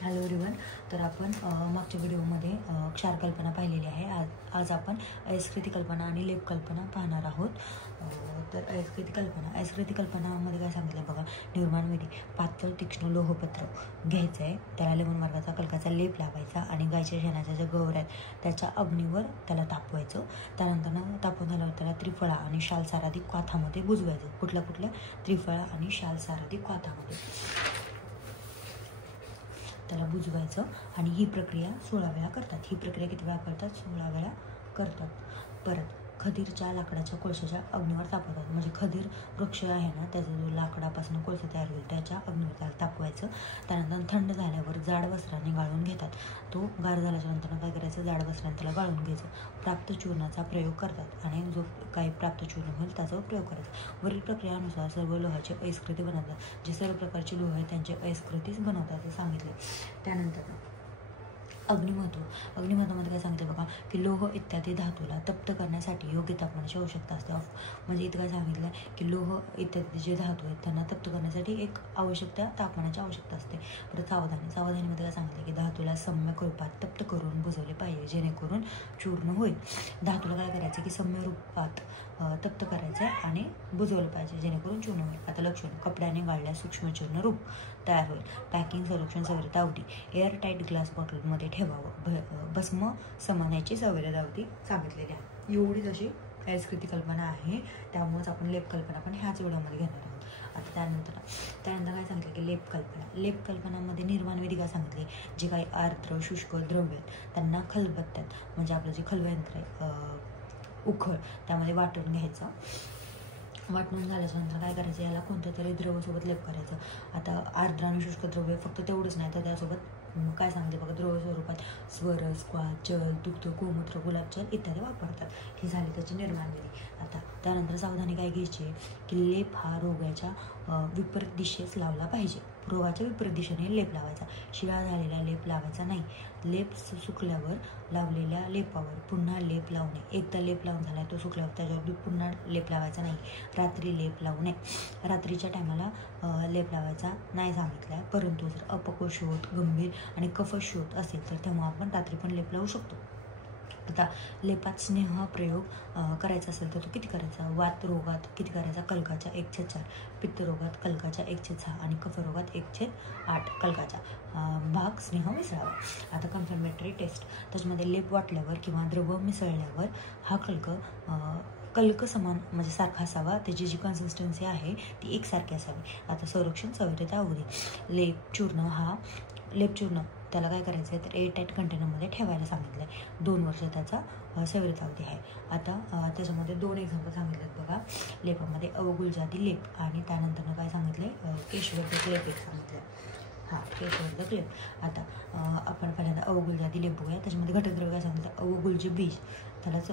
Hello everyone. तर आपण मागच्या व्हिडिओमध्ये क्षारकल्पना पाहिलेली आहे. आज आपण अयस्कृती कल्पना आणि लेप कल्पना पाहणार आहोत. तर अयस्कृती कल्पनामध्ये काय सांगितलं बघा. निर्माण विधी: पातळ तीक्ष्ण लोहपत्र घ्यायचं आहे, त्याला लेमन मार्गाचा कलकाचा लेप लावायचा आणि गायच्या शेणाच्या ज्या गवऱ्या आहेत त्याच्या अग्नीवर त्याला तापवायचं. त्यानंतर तापवून झाल्यावर त्याला त्रिफळा आणि शाल साराधिक काथामध्ये बुजवायचं. कुठल्या त्रिफळा आणि शाल साराधिक काथामध्ये त्याला बुजवायचं. आणि ही प्रक्रिया 16 वेळा करतात. ही प्रक्रिया किती वेळा करतात? 16 वेळा करतात. परत खदीरच्या लाकडाच्या कोळशाच्या अग्नीवर तापवतात. म्हणजे खदीर वृक्ष आहे ना, त्याचा जो लाकडापासून कोळसा तयार होईल त्याच्या अग्नीवर त्याला तापवायचं. त्यानंतर थंड झाल्यावर जाड वस्त्राने गाळून घेतात. तो गार झाल्याच्या नंतर काय करायचं? जाड वस्त्राने त्याला गाळून घ्यायचं. प्राप्त चूर्णाचा प्रयोग करतात आणि जो काही प्राप्त चूर्ण होईल त्याचा प्रयोग करायचा. वरील प्रक्रियानुसार सर्व लोहाचे अयस्कृती बनवतात. जे सर्व प्रकारचे लोह आहेत त्यांचे अयस्कृतीच बनवतात हे सांगितले. त्यानंतर अग्निमत्वामध्ये काय सांगितलं बघा की लोह इत्यादी धातूला तप्त करण्यासाठी योग्य तापमानाची आवश्यकता असते. म्हणजे इथं काय सांगितलं की लोह इत्यादी जे धातू आहेत त्यांना तप्त करण्यासाठी एक तापमानाची आवश्यकता असते. परत सावधानीमध्ये काय सांगितलं की धातूला सम्यक रूपात तप्त करून बुजवले पाहिजे जेणेकरून चूर्ण होईल. धातूला काय करायचं की सम्य रूपात तप्त करायचं आणि बुजवलं पाहिजे जेणेकरून चूर्ण होईल. आता लक्षण: कपड्याने गाळल्यास सूक्ष्म चूर्ण रूप तयार होईल. पॅकिंग संरक्षण सवरता अवधी: एअर टाईट ग्लास बॉटलमध्ये ठेवावं. भस्म समानाची सवरता अवधी सांगितलेली आहे. एवढीच अशी अयस्कृती कल्पना आहे. त्यामुळेच आपण लेप कल्पना पण ह्याच व्हिडिओमध्ये घेणार आहोत. आता त्यानंतर काय सांगितलं की लेप कल्पनामध्ये निर्माण विधी काय सांगितली? जे काही आर्द्र शुष्क द्रव्य त्यांना खलबत्त्यात, म्हणजे आपलं जे खलयंत्र आहे उखळ, त्यामध्ये वाटून घ्यायचं. वाटून झाल्याच्या नंतर काय करायचं? याला कोणत्या तरी द्रवसोबत लेप करायचं. आता आर्द्र आणि शुष्क द्रव्य फक्त तेवढंच नाही तर त्यासोबत काय सांगते बघा, द्रव स्वरूपात स्वर, स्क्वाच, जल, दुग्ध, गोमूत्र, गुलाबजल इत्यादी वापरतात. ही झाली त्याची निर्माण विधी. आता त्यानंतर सावधानी काय घ्यायची की लेप हा रोगाच्या विपरीत दिशेस लावला पाहिजे. रोगाच्या विपरीत दिशेने लेप लावायचा. शिळा झालेला लेप लावायचा नाही. लेप सुकल्यावर लावलेल्या लेपावर पुन्हा लेप लावणे. एकदा लेप लावून झाला तो सुकल्यावर त्याच्यावर पुन्हा लेप लावायचा नाही. रात्री लेप लावू नये. रात्रीच्या टायमाला लेप लावायचा नाही सांगितलं आहे. परंतु जर अपकोशोथ, गंभीर आणि कफशोथ असेल तर तेव्हा आपण रात्री पण लेप लावू शकतो. आता लेपात स्नेह प्रयोग करायचा असेल तर तो किती करायचा? वात रोगात किती करायचा? कलकाच्या 1/4. पित्त रोगात कलकाच्या 1/6 आणि कफ रोगात 1/8 कलकाचा भाग स्नेह मिसळावा. आता कन्फर्मेटरी टेस्ट: त्याच्यामध्ये लेप वाटल्यावर किंवा द्रव मिसळल्यावर हा कल्क समान म्हणजे सारखा असावा. त्याची जी कन्सिस्टन्सी आहे ती एकसारखी असावी. आता संरक्षण सवरता अवधी: लेप चूर्ण त्याला काय करायचं आहे तर एअरटाईट कंटेनरमध्ये ठेवायला सांगितलं आहे. 2 वर्ष त्याचा सवरता अवधी आहे. आता त्याच्यामध्ये 2 एक्झाम्पल सांगितलेत बघा. लेपामध्ये अवगुलजादी लेप आणि त्यानंतर काय सांगितलं आहे केशवर्धक लेप एक सांगितलं आहे. केशवर्धक लेप. आता आपण पहिल्यांदा अवगुलजादी लेप बघूया. त्याच्यामध्ये घटकद्रव्य काय सांगितलं? अवगुलचे बीज त्यालाच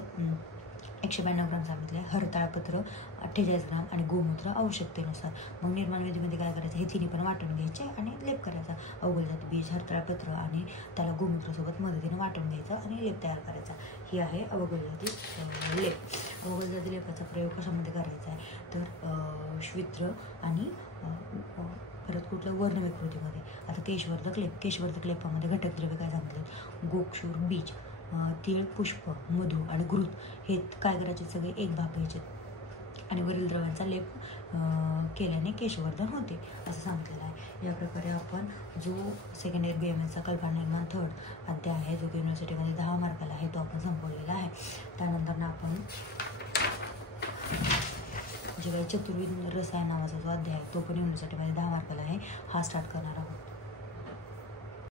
192 ग्राम सांगितलं आहे. हरताळपत्र 48 ग्राम आणि गोमूत्र आवश्यकतेनुसार. मग निर्माण विधीमध्ये काय करायचं? हे तिन्ही पण वाटून घ्यायचे आणि लेप करायचा. अवगुलजादी बीज, हरताळपत्र आणि त्याला गोमूत्रासोबत मदतीने वाटून घ्यायचं आणि लेप तयार करायचा. ही आहे अवगुलजादी लेप. अवगुलजादी लेपाचा प्रयोग कशामध्ये करायचा आहे तर श्वित्र आणि परत कुठलं वर्णविकृतीमध्ये. आता केशवर्धक लेपामध्ये घटकद्रव्य काय सांगितलं? गोक्षूर बीज, तीळ, पुष्प, मधु आणि घृत हे काय करायचे? सगळे एक भाग घ्यायचे आणि वरील द्रव्यांचा लेप केल्याने केशवर्धन होते असं सांगितलेलं आहे. या प्रकारे आपण जो सेकंड इयर BMSचा कल्पना निर्माण 3rd अध्याय आहे जो की युनिव्हर्सिटीमध्ये 10 मार्काला आहे तो आपण संपवलेला आहे. त्यानंतर आपण जे काही चतुर्विध रसायन नावाचा जो अध्याय आहे तो पण युनिव्हर्सिटीमध्ये 10 मार्काला आहे हा स्टार्ट करणार आहोत.